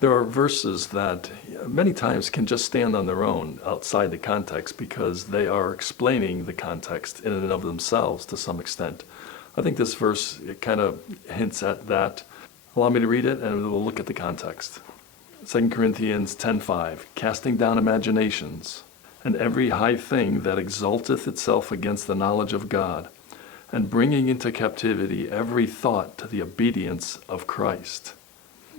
There are verses that many times can just stand on their own outside the context because they are explaining the context in and of themselves to some extent. I think this verse kind of hints at that. Allow me to read it and we'll look at the context. 2 Corinthians 10:5, casting down imaginations and every high thing that exalteth itself against the knowledge of God, and bringing into captivity every thought to the obedience of Christ.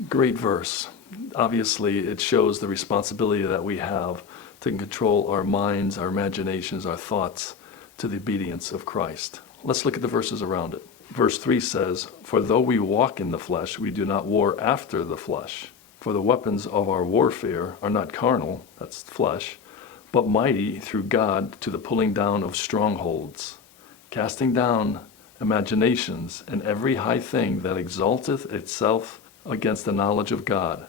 Great verse. Obviously, it shows the responsibility that we have to control our minds, our imaginations, our thoughts to the obedience of Christ. Let's look at the verses around it. Verse 3 says, for though we walk in the flesh, we do not war after the flesh. For the weapons of our warfare are not carnal, that's flesh, but mighty through God to the pulling down of strongholds, casting down imaginations and every high thing that exalteth itself against the knowledge of God,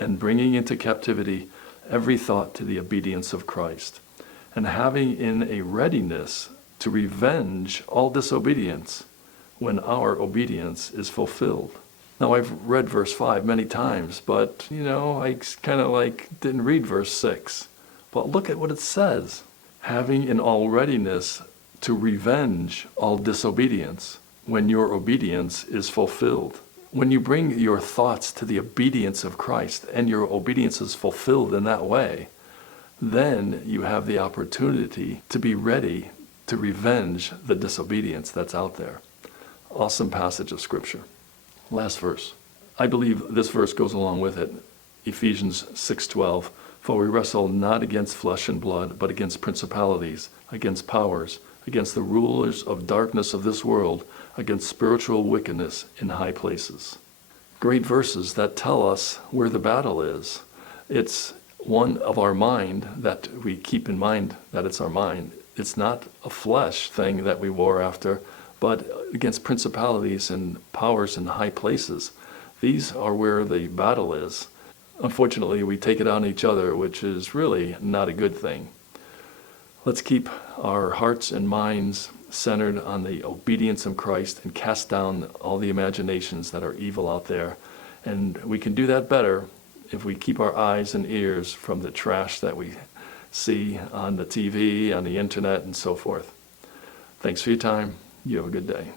and bringing into captivity every thought to the obedience of Christ, and having in a readiness to revenge all disobedience when our obedience is fulfilled. Now, I've read verse 5 many times, but, I kind of didn't read verse 6. But look at what it says. Having in all readiness to revenge all disobedience when your obedience is fulfilled. When you bring your thoughts to the obedience of Christ and your obedience is fulfilled in that way, then you have the opportunity to be ready to revenge the disobedience that's out there. Awesome passage of Scripture. Last verse. I believe this verse goes along with it. Ephesians 6:12. For we wrestle not against flesh and blood, but against principalities, against powers, against the rulers of darkness of this world, against spiritual wickedness in high places. Great verses that tell us where the battle is. It's one of our mind that we keep in mind that it's our mind. It's not a flesh thing that we war after, but against principalities and powers in high places. These are where the battle is. Unfortunately, we take it on each other, which is really not a good thing. Let's keep our hearts and minds centered on the obedience of Christ and cast down all the imaginations that are evil out there. And we can do that better if we keep our eyes and ears from the trash that we see on the TV, on the internet, and so forth. Thanks for your time. You have a good day.